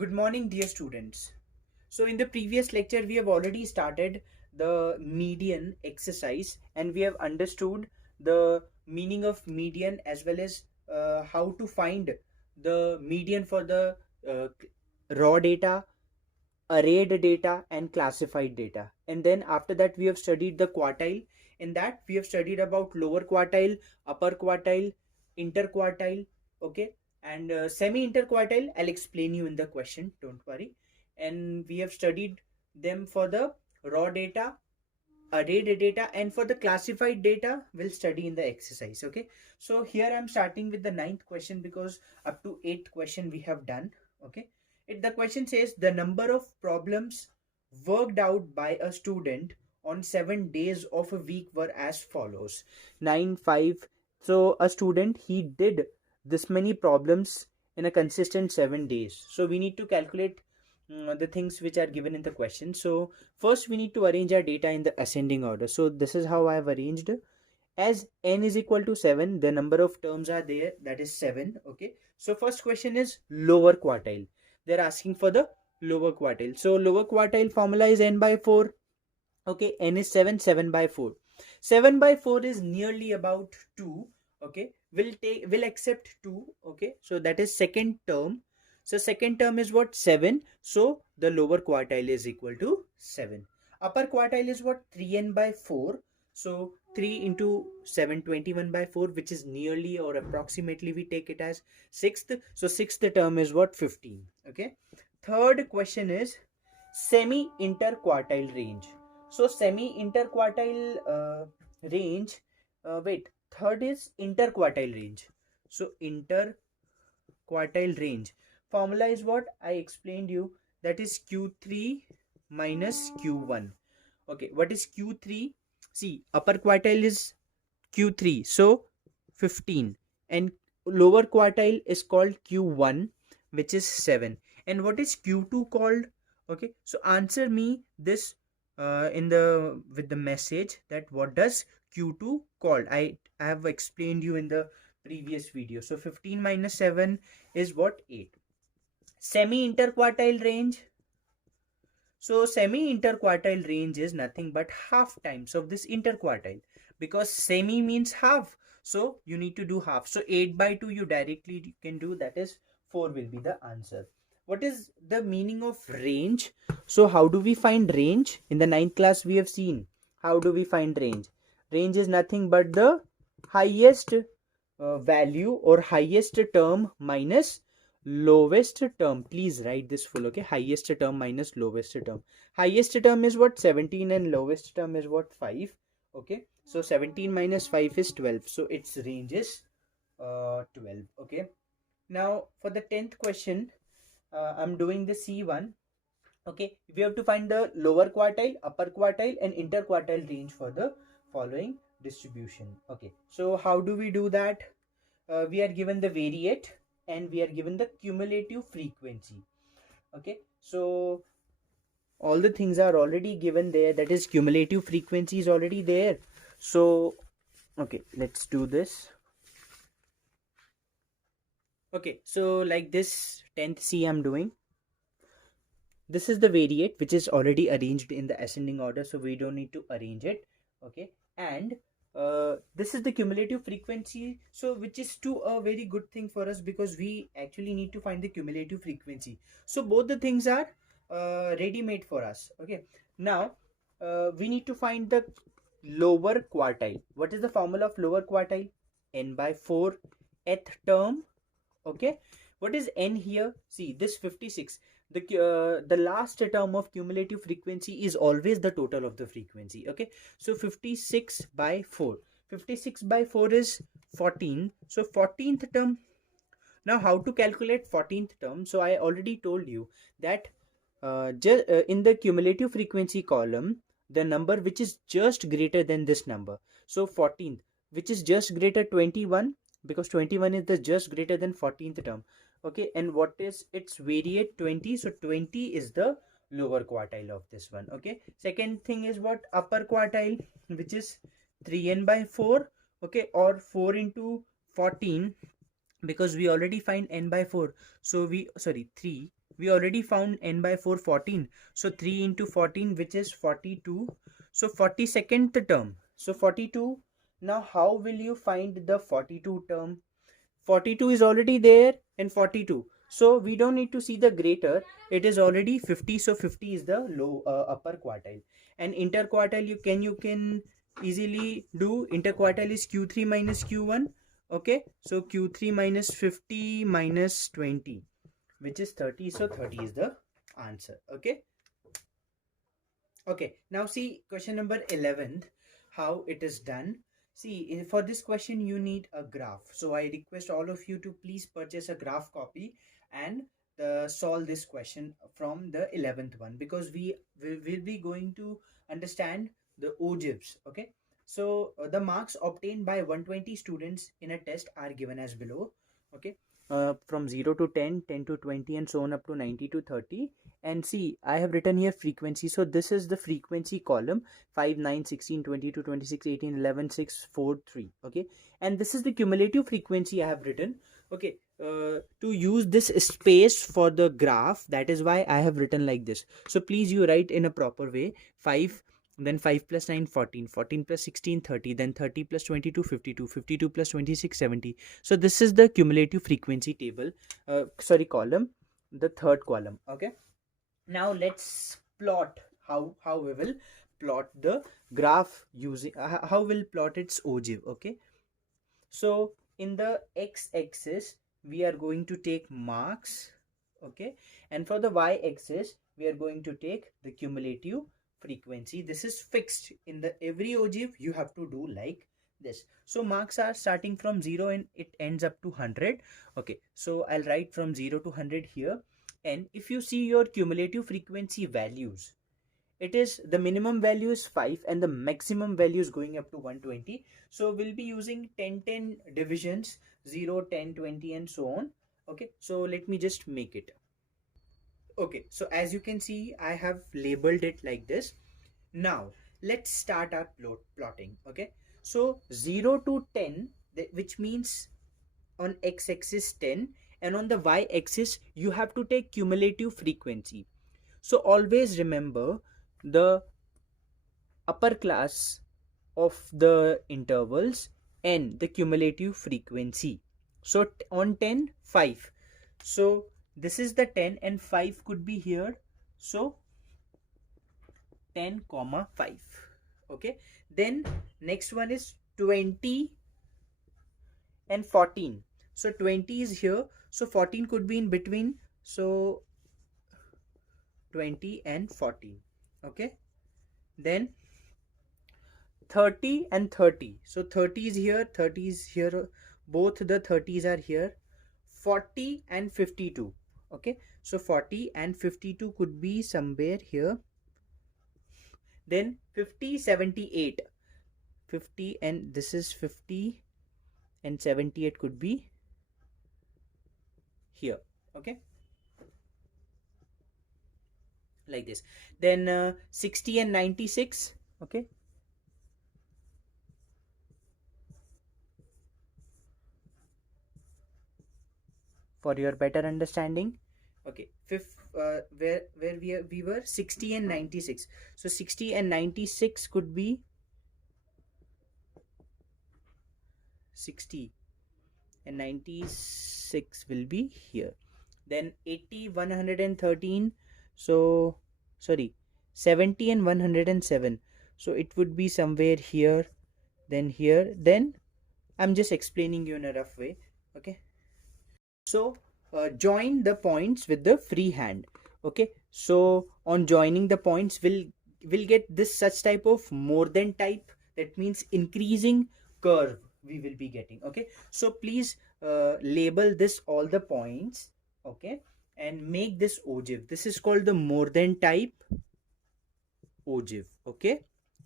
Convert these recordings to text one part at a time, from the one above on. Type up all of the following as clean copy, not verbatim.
Good morning, dear students. So, in the previous lecture, we have already started the median exercise and we have understood the meaning of median as well as how to find the median for the uh, raw data, arrayed data, and classified data. And then after that, we have studied the quartile. In that, we have studied about lower quartile, upper quartile, interquartile, okay, and semi-interquartile. I'll explain you in the question, don't worry. And we have studied them for the raw data, arrayed data, and for the classified data we'll study in the exercise. Okay, so here I'm starting with the ninth question because up to eighth question we have done. Okay, the question says the number of problems worked out by a student on 7 days of a week were as follows: 9, 5. So a student, he did this many problems in a consistent 7 days, so we need to calculate the things which are given in the question. So first we need to arrange our data in the ascending order. So this is how I have arranged. As n is equal to 7, the number of terms are there, that is 7. Okay, so first question is lower quartile. They're asking for the lower quartile. So lower quartile formula is n by 4. Okay, n is 7, 7 by 4. 7 by 4 is nearly about 2. Okay, we'll accept 2. Okay, so that is second term. So second term is what? 7. So the lower quartile is equal to 7. Upper quartile is what? 3n by 4. So 3 into 7, 21 by 4, which is nearly or approximately we take it as sixth. So sixth term is what? 15. Okay, third question is semi interquartile range. So semi-interquartile range. Third is interquartile range. So interquartile range formula is what I explained you. That is Q3 minus Q1. Okay, what is Q3? See, upper quartile is Q3, so 15, and lower quartile is called Q1, which is 7. And what is Q2 called? Okay, so answer me this in the with the message that what does Q2 called. I have explained you in the previous video. So 15 minus 7 is what? 8. Semi interquartile range. So semi-interquartile range is nothing but half times of this interquartile, because semi means half. So you need to do half. So 8 by 2 you directly can do, that is 4 will be the answer. What is the meaning of range? So how do we find range? In the ninth class we have seen. How do we find range? Range is nothing but the highest value or highest term minus lowest term. Please write this full. Okay, highest term minus lowest term. Highest term is what? 17, and lowest term is what? 5. Okay, so 17 minus 5 is 12, so its range is 12. Okay, now for the 10th question, I'm doing the C1. Okay, we have to find the lower quartile, upper quartile, and interquartile range for the following distribution. Okay, so how do we do that? We are given the variate and we are given the cumulative frequency. Okay, so all the things are already given there, that is cumulative frequency is already there. So okay, let's do this. Okay, so like this 10th C I'm doing. This is the variate which is already arranged in the ascending order, so we don't need to arrange it. Okay, and this is the cumulative frequency, so which is to a very good thing for us because we actually need to find the cumulative frequency. So both the things are ready made for us. Okay, now we need to find the lower quartile. What is the formula of lower quartile? N by 4 th term. Okay, what is n here? See this 56, the last term of cumulative frequency is always the total of the frequency. Okay, so 56 by 4, 56 by 4 is 14. So 14th term. Now how to calculate 14th term? So I already told you that in the cumulative frequency column, the number which is just greater than this number, so 14th, which is just greater 21, because 21 is the just greater than 14th term. Okay, and what is its variate? 20. So 20 is the lower quartile of this one. Okay, second thing is what? Upper quartile, which is 3n by 4. Okay, or 4 into 14, because we already find n by 4, so 3, We already found n by 4 14. So 3 into 14, which is 42. So 42nd term. So 42. Now how will you find the 42 term? 42 is already there and 42. So we don't need to see the greater. It is already 50. So 50 is the upper quartile. And interquartile you can easily do. Interquartile is Q3 minus Q1. Okay. So Q3 minus 50 minus 20, which is 30. So 30 is the answer. Okay. Okay, now see question number 11, how it is done. See, for this question you need a graph. So I request all of you to please purchase a graph copy and solve this question from the 11th one, because we will be going to understand the ogives. Okay, so the marks obtained by 120 students in a test are given as below. Okay, from 0 to 10, 10 to 20, and so on up to 90 to 30. And see, I have written here frequency. So this is the frequency column: 5, 9, 16, 22, 26, 18, 11, 6, 4, 3. Okay, and this is the cumulative frequency I have written. Okay, to use this space for the graph, that is why I have written like this. So please you write in a proper way: 5, then 5 plus 9 14, 14 plus 16 30, then 30 plus 22 52, 52 plus 26 70. So this is the cumulative frequency table, column, the third column. Okay, now let's plot how we will plot the graph using how we'll plot its ogive. Okay, so in the x-axis we are going to take marks. Okay, and for the y-axis we are going to take the cumulative frequency. This is fixed in the every ogive. You have to do like this. So marks are starting from 0 and it ends up to 100. Okay, so I'll write from 0 to 100 here. And if you see your cumulative frequency values, it is the minimum value is 5 and the maximum value is going up to 120. So we'll be using 10 10 divisions: 0, 10, 20, and so on. Okay, so let me just make it. Okay, so as you can see, I have labeled it like this. Now let's start our plotting. Okay, so 0 to 10, which means on x-axis 10, and on the y-axis you have to take cumulative frequency. So always remember the upper class of the intervals and the cumulative frequency. So on 10, 5. So this is the 10 and 5 could be here. So 10 comma 5. Okay, then next one is 20 and 14. So 20 is here, so 14 could be in between. So 20 and 14. Okay, then 30 and 30. So 30 is here, 30 is here, both the 30s are here. 40 and 52. Okay, so 40 and 52 could be somewhere here. Then 50, 78. 50 and this is 50 and 78 could be here. Okay, like this. Then 60 and 96. Okay, for your better understanding. Okay, fifth, where we were 60 and 96. So 60 and 96 could be 60 and 96 will be here. Then 80, 113. So sorry, 70 and 107. So it would be somewhere here, then here. Then I'm just explaining you in a rough way. Okay, so join the points with the free hand. Okay, so on joining the points will get this such type of more than type. That means increasing curve we will be getting. Okay, so please label this all the points. Okay, and make this ogive. This is called the more than type ogive. Okay,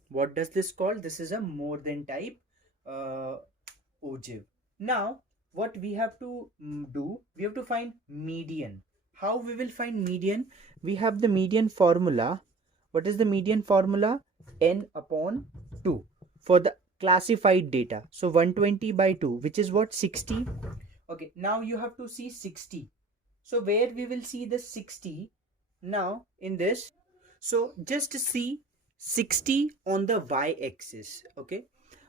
what does this call? This is a more than type ogive. Now what we have to do, we have to find median. How we will find median? We have the median formula. What is the median formula? N upon 2 for the classified data. So 120 by 2, which is what? 60. Okay, now you have to see 60. So where we will see the 60 now in this. So just see 60 on the y-axis. Okay,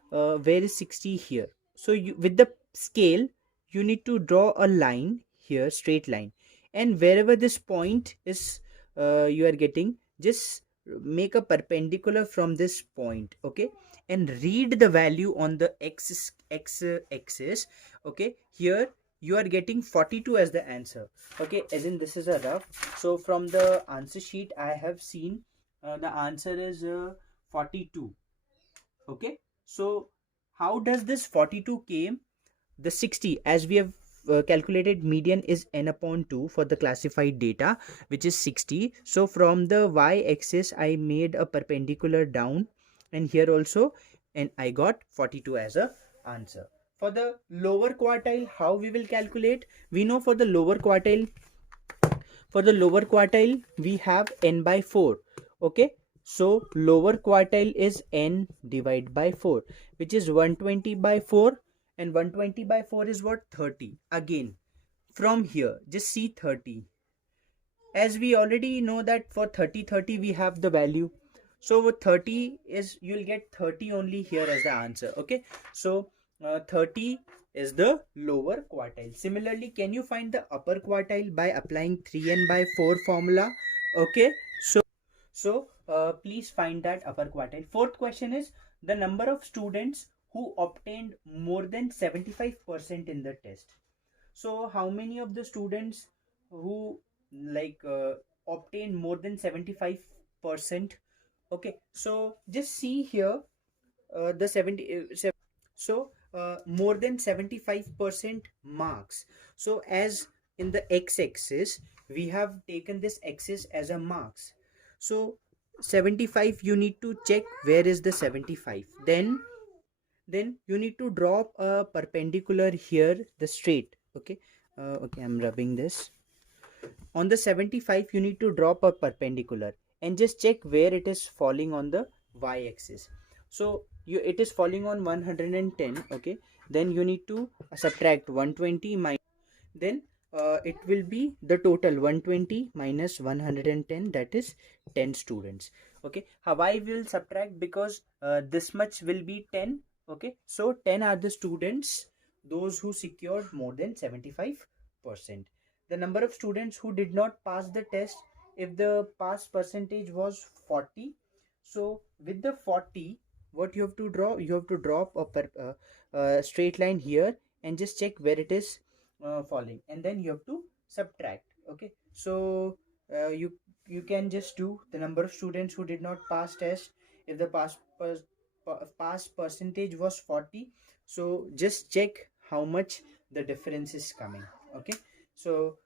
where is 60 here? So you, with the scale, you need to draw a line here, straight line, and wherever this point is, you are getting, just make a perpendicular from this point. Okay, and read the value on the axis. Okay, here you are getting 42 as the answer. Okay, as in this is a rough. So from the answer sheet I have seen, the answer is 42. Okay, so how does this 42 came? The 60, as we have calculated, median is n upon 2 for the classified data, which is 60. So from the y-axis I made a perpendicular down, and here also, and I got 42 as a answer. For the lower quartile, how we will calculate? We know for the lower quartile, we have n by 4. Okay, so lower quartile is n divided by 4, which is 120 by 4, and 120 by 4 is what? 30. Again, from here just see 30, as we already know that for 30 we have the value. So with 30 is, you'll get 30 only here as the answer. Okay, so 30 is the lower quartile. Similarly, can you find the upper quartile by applying 3n by 4 formula? Okay, so please find that upper quartile. Fourth question is the number of students who obtained more than 75% in the test. So how many of the students who like obtain more than 75%? Okay, so just see here, the 70 so more than 75% marks. So as in the x-axis we have taken this axis as a marks. So 75, you need to check where is the 75. Then you need to drop a perpendicular here, the straight. Okay, okay, I'm rubbing this on the 75. You need to drop a perpendicular and just check where it is falling on the y-axis. So it is falling on 110. Okay, then you need to subtract 120 minus, then it will be the total 120 minus 110, that is 10 students. Okay, how I will subtract? Because this much will be 10. Okay, so 10 are the students, those who secured more than 75%. The number of students who did not pass the test, if the pass percentage was 40, so with the 40, what you have to draw? You have to drop a straight line here and just check where it is falling, and then you have to subtract. Okay, so you can just do the number of students who did not pass test. If the pass percentage was 40, so just check how much the difference is coming. Okay, so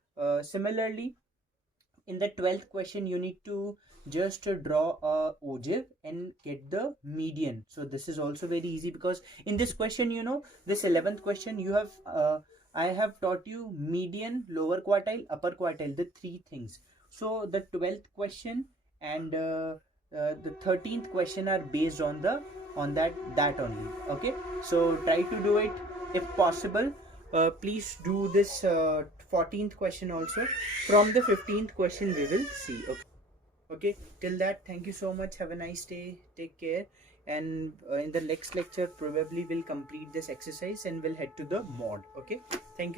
similarly, in the 12th question you need to just draw a ogive and get the median. So this is also very easy, because in this question, this 11th question, you have I have taught you median, lower quartile, upper quartile, the three things. So the 12th question and the 13th question are based on that only. Okay, so try to do it if possible. Please do this 14th question also. From the 15th question we will see. Okay, okay, till that, thank you so much, have a nice day, take care, and in the next lecture probably we'll complete this exercise and we'll head to the mod. Okay, thank you.